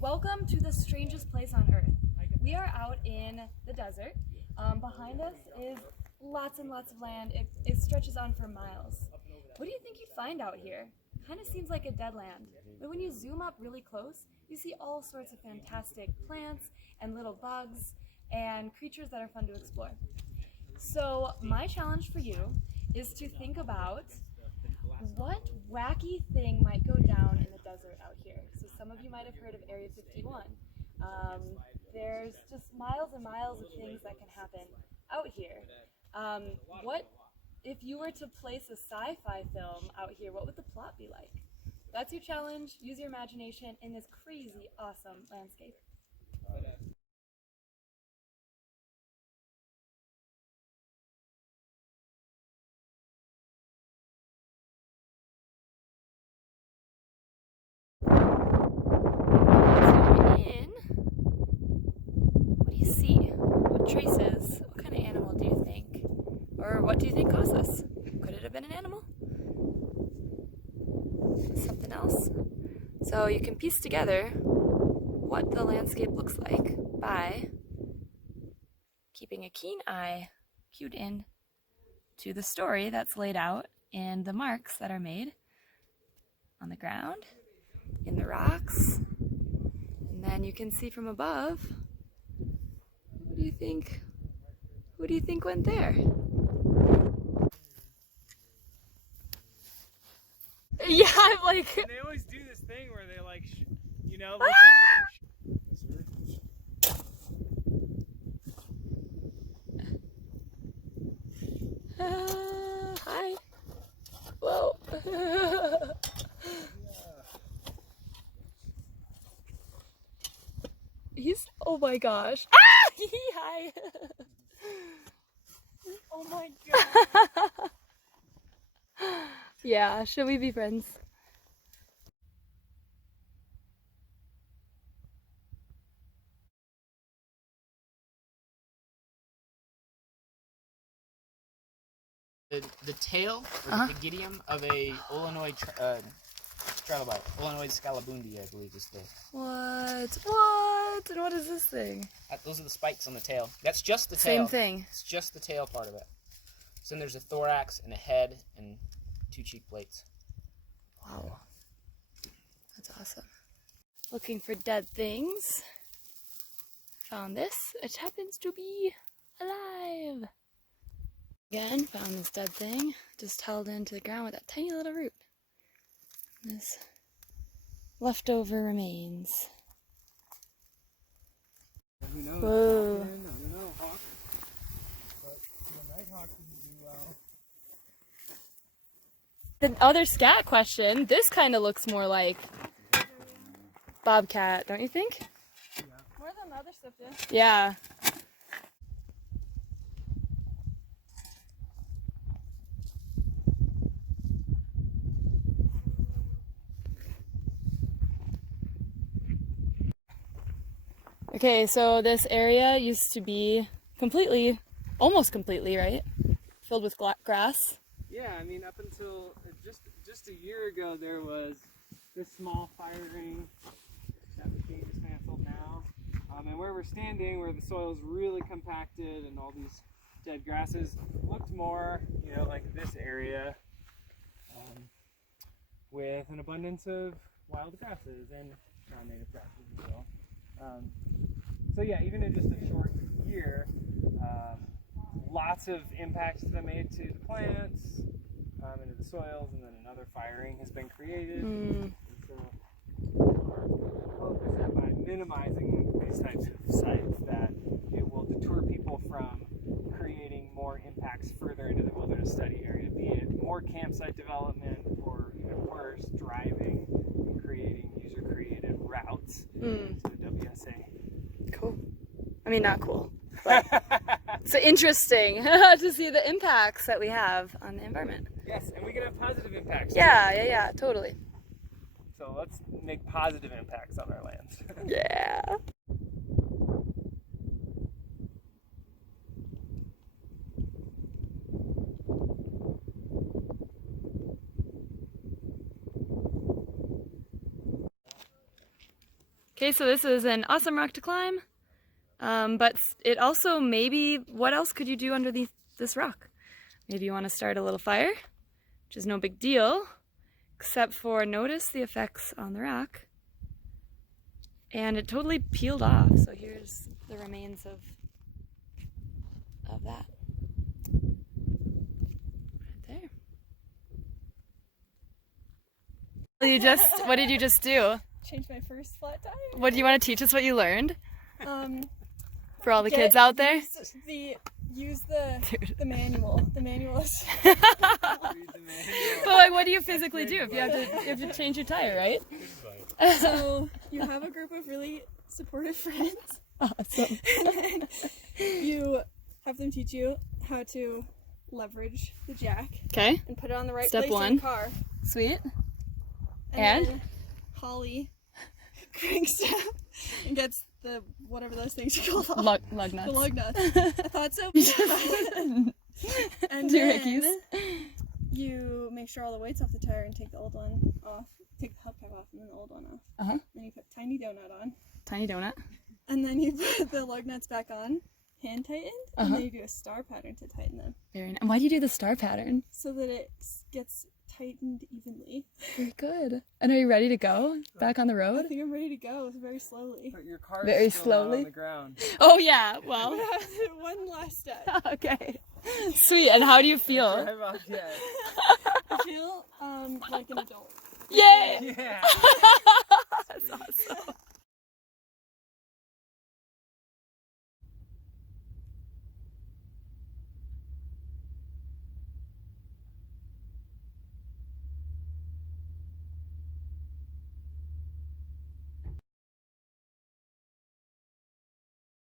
Welcome to the strangest place on earth. We are out in the desert. Behind us is lots and lots of land. It stretches on for miles. What do you think you'd find out here? Kind of seems like a dead land. But when you zoom up really close, you see all sorts of fantastic plants and little bugs and creatures that are fun to explore. So my challenge for you is to think about what wacky thing might go down in the desert out here. So some of you might have heard of Area 51. There's just miles and miles of things that can happen out here. What if you were to place a sci-fi film out here, what would the plot be like? That's your challenge. Use your imagination in this crazy, awesome landscape. What do you see? What traces? What kind of animal do you think? Or what do you think caused this? Could it have been an animal? Something else? So you can piece together what the landscape looks like by keeping a keen eye cued in to the story that's laid out in the marks that are made on the ground, in the rocks, and then you can see from above. What do you think? What do you think went there? Yeah, I'm like. And they always do this thing where they like, you know, look Hi. Whoa. He's. Oh my gosh. Ah! Hi. Oh my god. Yeah, should we be friends? The tail or the pygidium of a Illinois trilobite. Illinois scalabundi, I believe is the. What? What? And what is this thing? Those are the spikes on the tail. That's just the Same tail. thing. It's just the tail part of it. So then there's a thorax and a head and 2 cheek plates. Wow. That's awesome. Looking for dead things. Found this. It happens to be alive. Again, found this dead thing. Just held into the ground with that tiny little root. This leftover remains. Who knows? Whoa. I don't know, hawk. But the nighthawk didn't do well. The other scat question, this kind of looks more like bobcat, don't you think? Yeah. More than the other stuff did. Yeah. Okay, so this area used to be completely, almost completely, right? Filled with grass. Yeah, I mean, up until just a year ago, there was this small fire ring that was being dismantled now. And where we're standing, where the soil is really compacted and all these dead grasses, looked more, you know, like this area with an abundance of wild grasses and non-native grasses as well. So yeah, even in just a short year, lots of impacts have been made to the plants, into the soils, and then another firing has been created. And so our hope is that by minimizing these types of sites, that it will deter people from creating more impacts further into the wilderness study area, be it more campsite development or even worse, driving and creating user-created routes to the WSA. Cool. I mean, not cool, but it's interesting to see the impacts that we have on the environment. Yes, and we can have positive impacts. Yeah, totally. So let's make positive impacts on our lands. Yeah. Okay, so this is an awesome rock to climb, but it also maybe, what else could you do underneath this rock? Maybe you want to start a little fire, which is no big deal, except for notice the effects on the rock. And it totally peeled off, so here's the remains of that. Right there. What did you just do? Change my first flat tire. What do you want to teach us what you learned? For all the kids out there? Use the manual. The manual is... But like, what do you physically do if you have to change your tire, right? So you have a group of really supportive friends. Awesome. And you have them teach you how to leverage the jack. Okay. And put it on the right Step place one. in the car. Sweet. And then Holly cranks down and gets the whatever those things are called. Lug nuts. The lug nuts. I thought so. And Do then you make sure all the weight's off the tire and take the old one off. Take the hubcap off and then the old one off. Uh-huh. Then you put tiny donut on. Tiny donut. And then you put the lug nuts back on, hand tightened, and then you do a star pattern to tighten them. Very nice. And why do you do the star pattern? So that it gets tightened evenly. Very good. And are you ready to go back on the I road? think I'm ready to go very slowly. But your car's Very still not slowly? on the ground. Oh yeah, well. One last step. Okay. Sweet. And how do you feel? Drive off yet. I feel like an adult. Yay! Yeah.